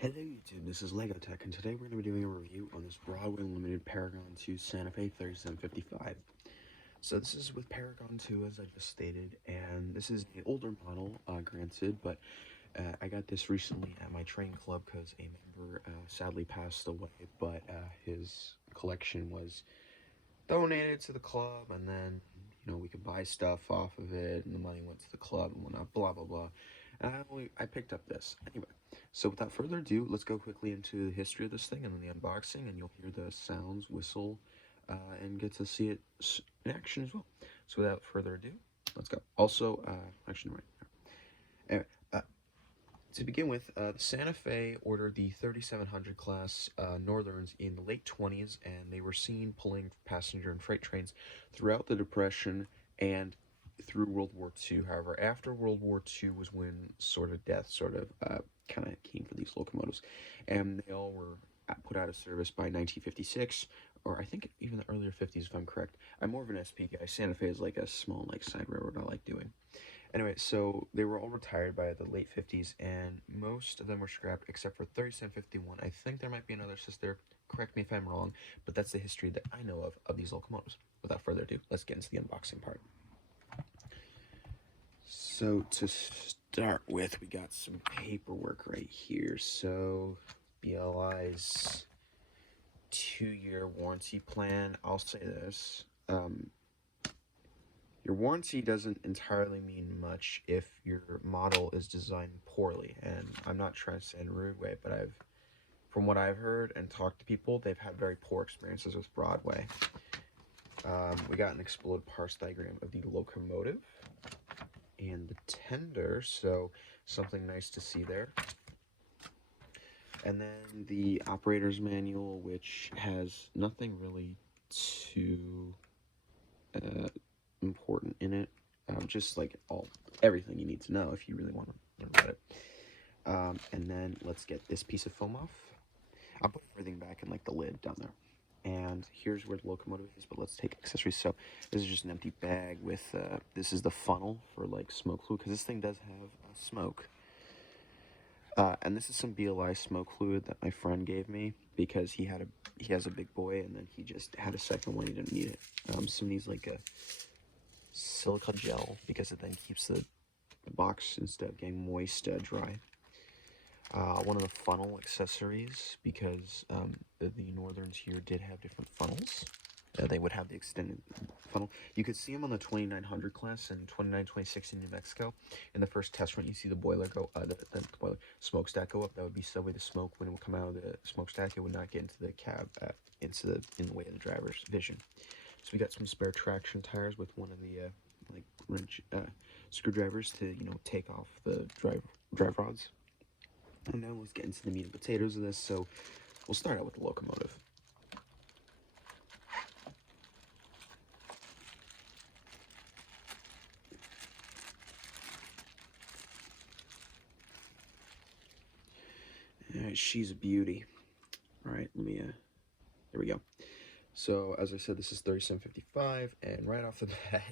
Hello YouTube, this is Lego Tech, and today we're going to be doing a review on this Broadway Limited Paragon 2 Santa Fe 3755. So this is with Paragon 2, as I just stated, and this is an older model, granted, but I got this recently at my train club because a member sadly passed away, but his collection was donated to the club, and then, we could buy stuff off of it, and the money went to the club and whatnot, blah, blah, blah. And I picked up this. Anyway, so without further ado, let's go quickly into the history of this thing and then the unboxing, and you'll hear the sounds, whistle, and get to see it in action as well. So without further ado, let's go. Also, actually, right now. Anyway, to begin with, the Santa Fe ordered the 3700 class Northerns in the late 20s, and they were seen pulling passenger and freight trains throughout the Depression and through World War II. However, after World War II was when sort of death kind of came for these locomotives, and they all were put out of service by 1956, or I think even the earlier 50s, if I'm correct. I'm more of an SP guy. Santa Fe is like a small side railroad I like doing. Anyway, so they were all retired by the late 50s, and most of them were scrapped except for 3751. I think there might be another sister. Correct me if I'm wrong, but that's the history that I know of these locomotives. Without further ado, let's get into the unboxing part. So to start with, we got some paperwork right here. So BLI's 2-year warranty plan. I'll say this. Your warranty doesn't entirely mean much if your model is designed poorly, and I'm not trying to say in a rude way, but from what I've heard and talked to people, they've had very poor experiences with Broadway. We got an exploded parts diagram of the locomotive and the tender, so something nice to see there. And then the operator's manual, which has nothing really too important in it. Just like everything you need to know if you really want to learn about it. And then let's get this piece of foam off. I'll put everything back in the lid down there. And here's where the locomotive is, but let's take accessories. So this is just an empty bag with, this is the funnel for smoke fluid, because this thing does have smoke. And this is some BLI smoke fluid that my friend gave me because he has a big boy, and then he just had a second one, he didn't need it. Some needs a silica gel because it then keeps the box, instead of getting moist, dry. One of the funnel accessories, because the Northerns here did have different funnels. They would have the extended funnel. You could see them on the 2900 class in 2926 in New Mexico. In the first test run, you see the boiler go, the boiler smokestack go up. That would be so way the smoke, when it would come out of the smokestack, it would not get into the cab, in the way of the driver's vision. So we got some spare traction tires with one of the wrench screwdrivers to take off the drive rods. And now let's get into the meat and potatoes of this. So we'll start out with the locomotive. Alright, she's a beauty. Alright, there we go. So, as I said, this is 3755, and right off the bat,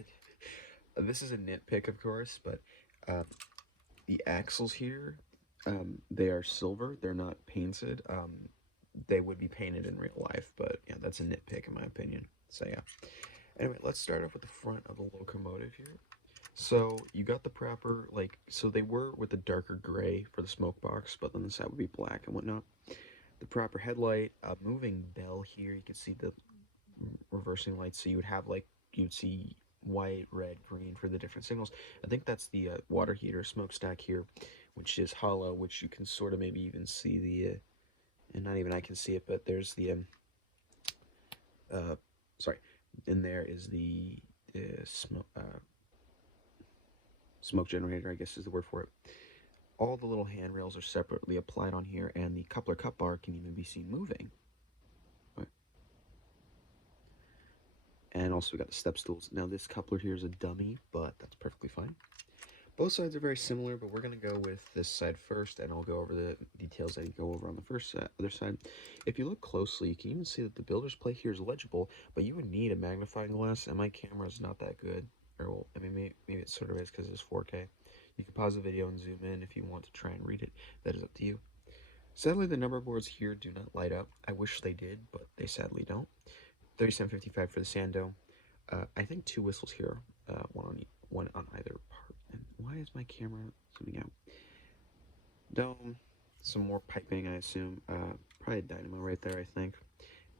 this is a nitpick, of course, but the axles here, they are silver. They're not painted. They would be painted in real life, but yeah, that's a nitpick in my opinion. So yeah. Anyway, let's start off with the front of the locomotive here. So you got the proper, so they were with the darker gray for the smoke box, but then the side would be black and whatnot. The proper headlight, moving bell here. You can see the reversing lights, so you would have you'd see white, red, green for the different signals. I think that's the water heater smokestack here, which is hollow, which you can sort of maybe even see the, and not even I can see it, but there's the, sorry, in there is the smoke generator, I guess is the word for it. All the little handrails are separately applied on here, and the coupler cut bar can even be seen moving. Right. And also we got the step stools. Now this coupler here is a dummy, but that's perfectly fine. Both sides are very similar, but we're going to go with this side first, and I'll go over the details that you go over on the other side. If you look closely, you can even see that the builder's plate here is legible, but you would need a magnifying glass, and my camera is not that good. Or, well, I mean, maybe it sort of is because it's 4K. You can pause the video and zoom in if you want to try and read it. That is up to you. Sadly, the number boards here do not light up. I wish they did, but they sadly don't. 3755 for the Sando. I think 2 whistles here, one on either part. And why is my camera zooming out? Dome, some more piping, I assume. Probably a dynamo right there, I think.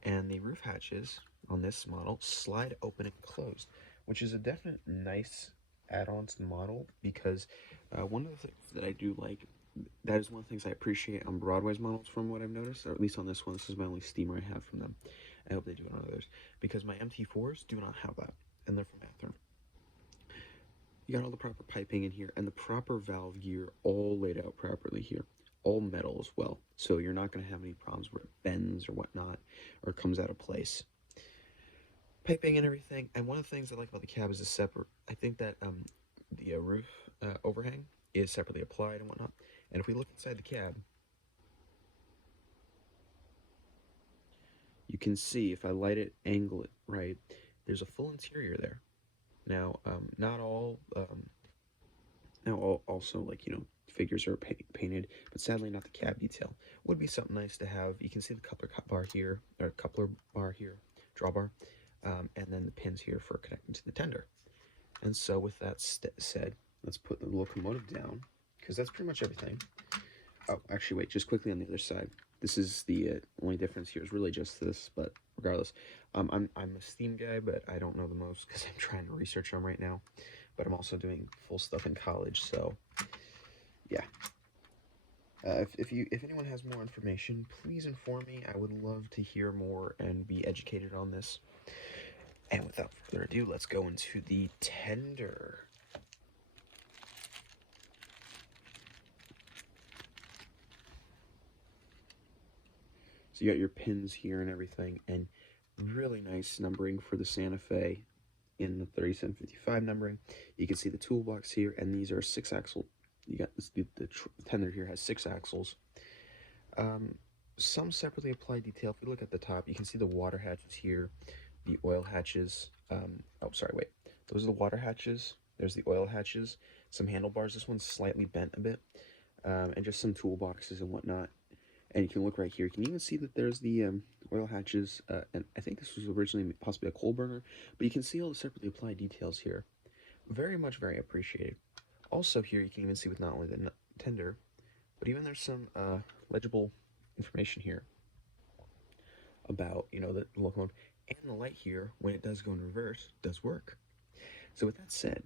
And the roof hatches on this model slide open and closed, which is a definite nice add-on to the model, because one of the things that I do like, that is one of the things I appreciate on Broadway's models from what I've noticed, or at least on this one. This is my only steamer I have from them. I hope they do it on others, because my MT4s do not have that, and they're from Bathroom. You got all the proper piping in here, and the proper valve gear all laid out properly here. All metal as well, so you're not going to have any problems where it bends or whatnot, or comes out of place. Piping and everything, and one of the things I like about the cab is the separate, I think that the roof overhang is separately applied and whatnot. And if we look inside the cab, you can see, if I light it, angle it right, there's a full interior there. Now, not all, also, like, figures are painted, but sadly not the cab detail. Would be something nice to have. You can see the coupler bar here, or coupler bar here, drawbar, and then the pins here for connecting to the tender. And so with that said, let's put the locomotive down, because that's pretty much everything. Oh, actually, wait, just quickly on the other side. This is the only difference here is really just this, but regardless, I'm a Steam guy, but I don't know the most because I'm trying to research them right now. But I'm also doing full stuff in college, so yeah. If anyone has more information, please inform me. I would love to hear more and be educated on this. And without further ado, let's go into the tender. So you got your pins here and everything, and really nice numbering for the Santa Fe in the 3755 numbering. You can see the toolbox here, and these are 6-axle. You got this, the tender here has 6 axles. Some separately applied detail. If we look at the top, you can see the water hatches here, the oil hatches. Oh, sorry, wait. Those are the water hatches. There's the oil hatches. Some handlebars. This one's slightly bent a bit. And just some toolboxes and whatnot. And you can look right here. You can even see that there's the oil hatches. And I think this was originally possibly a coal burner. But you can see all the separately applied details here. Very much, very appreciated. Also here, you can even see with not only the tender, but even there's some legible information here about, the locomotive, and the light here, when it does go in reverse, does work. So with that said,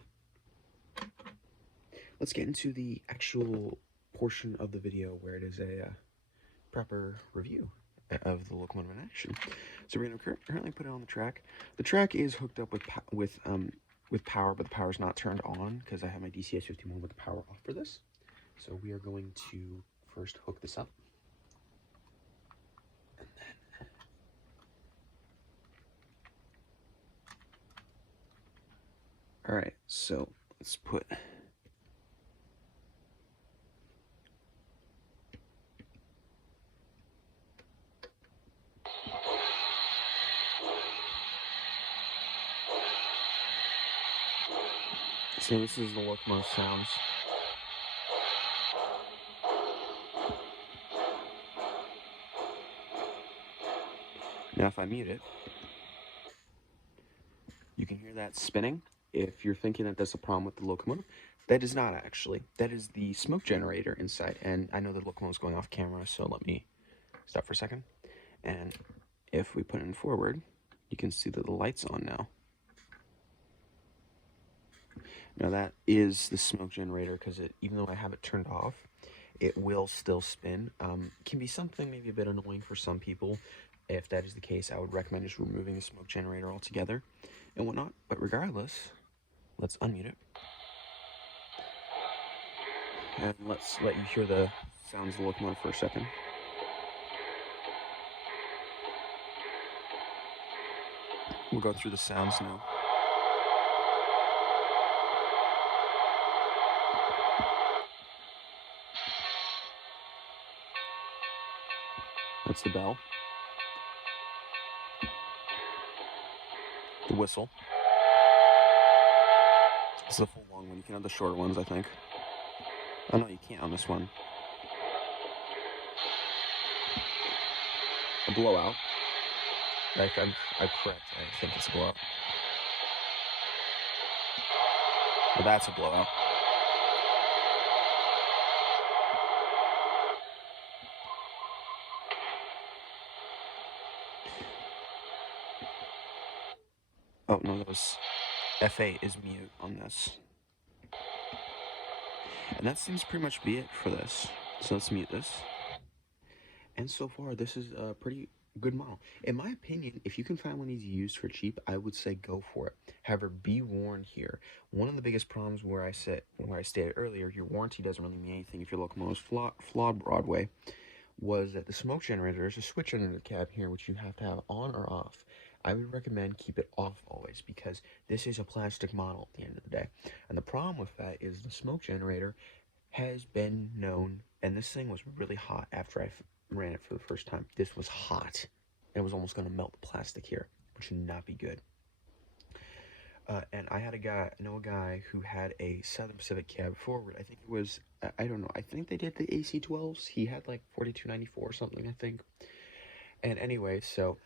let's get into the actual portion of the video where it is a proper review of the locomotive in action. So we're going to currently put it on the track. The track is hooked up with power, but the power is not turned on because I have my DCS 51 with the power off for this. So we are going to first hook this up. And then all right, so let's put so this is the locomotive sounds. Now if I mute it, you can hear that spinning. If you're thinking that that's a problem with the locomotive, that is not actually. That is the smoke generator inside. And I know the locomotive's going off camera, so let me stop for a second. And if we put it in forward, you can see that the light's on now. Now that is the smoke generator, because even though I have it turned off, it will still spin. Can be something maybe a bit annoying for some people. If that is the case, I would recommend just removing the smoke generator altogether and whatnot. But regardless, let's unmute it. And let's let you hear the sounds of the locomotive for a second. We'll go through the sounds now. That's the bell. The whistle. This is the full long one. You can have the shorter ones, I think. Oh no, you can't on this one. a blowout. I'm correct. I think it's a blowout. Well, that's a blowout. Oh, no, that was... F8 is mute on this. And that seems to pretty much be it for this. So let's mute this. And so far, this is a pretty good model. In my opinion, if you can find one of these used for cheap, I would say go for it. However, be warned here. One of the biggest problems where I stated earlier, your warranty doesn't really mean anything if your locomotive's flawed Broadway, was that the smoke generator, there's a switch under the cab here which you have to have on or off. I would recommend keep it off always because this is a plastic model at the end of the day. And the problem with that is the smoke generator has been known, and this thing was really hot after I ran it for the first time. This was hot. It was almost going to melt the plastic here, which should not be good. And I know a guy who had a Southern Pacific cab forward. I think it was, I don't know, I think they did the AC-12s. He had like 4294 or something, I think. And anyway, so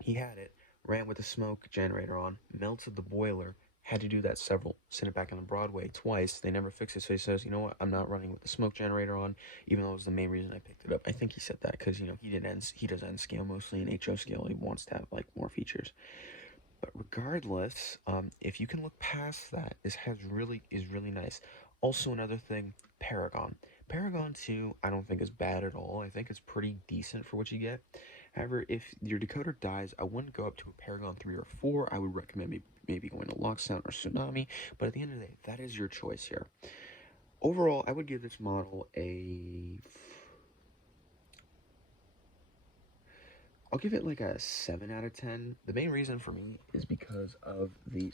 he had it, ran with the smoke generator on, melted the boiler, had to do that sent it back on the Broadway twice. They never fixed it, so he says, you know what, I'm not running with the smoke generator on, even though it was the main reason I picked it up. I think he said that because, you know, he does N scale mostly, and HO scale, he wants to have, like, more features. But regardless, if you can look past that, this is really nice. Also, another thing, Paragon. Paragon 2, I don't think is bad at all. I think it's pretty decent for what you get. However, if your decoder dies, I wouldn't go up to a Paragon 3 or 4. I would recommend maybe going to Locksound or Tsunami. But at the end of the day, that is your choice here. Overall, I would give this model I'll give it like a 7 out of 10. The main reason for me is because of the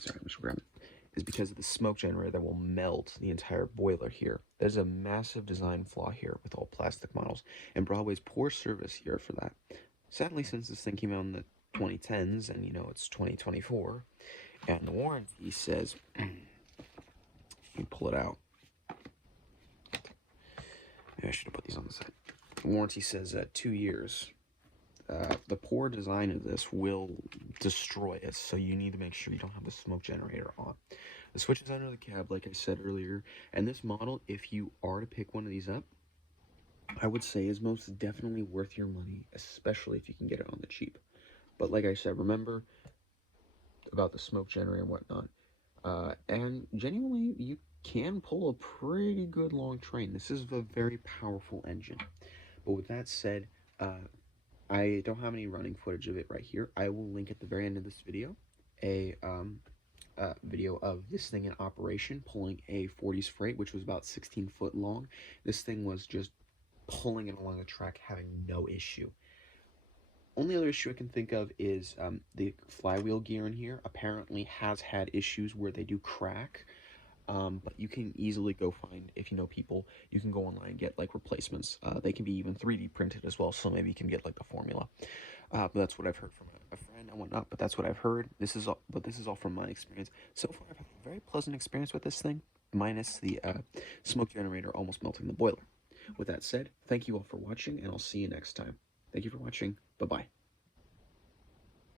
smoke generator that will melt the entire boiler here. There's a massive design flaw here with all plastic models, and Broadway's poor service here for that. Sadly, since this thing came out in the 2010s, and you know it's 2024, and the warranty says, you pull it out. Maybe I should have put these on the side. The warranty says 2 years. The poor design of this will destroy it, so you need to make sure you don't have the smoke generator on. The switch is under the cab, like I said earlier, and this model, if you are to pick one of these up, I would say is most definitely worth your money, especially if you can get it on the cheap. But like I said, remember about the smoke generator and whatnot. And genuinely, you can pull a pretty good long train. This is a very powerful engine. But with that said, I don't have any running footage of it right here. I will link at the very end of this video a video of this thing in operation, pulling a 40s freight, which was about 16 foot long. This thing was just pulling it along the track, having no issue. Only other issue I can think of is the flywheel gear in here apparently has had issues where they do crack. But you can easily go find, if you know people, you can go online and get like replacements. They can be even 3D printed as well, so maybe you can get like the formula. But that's what I've heard from a friend and whatnot. But that's what I've heard. This is all from my experience. So far, I've had a very pleasant experience with this thing, minus the smoke generator almost melting the boiler. With that said, thank you all for watching, and I'll see you next time. Thank you for watching. Bye bye.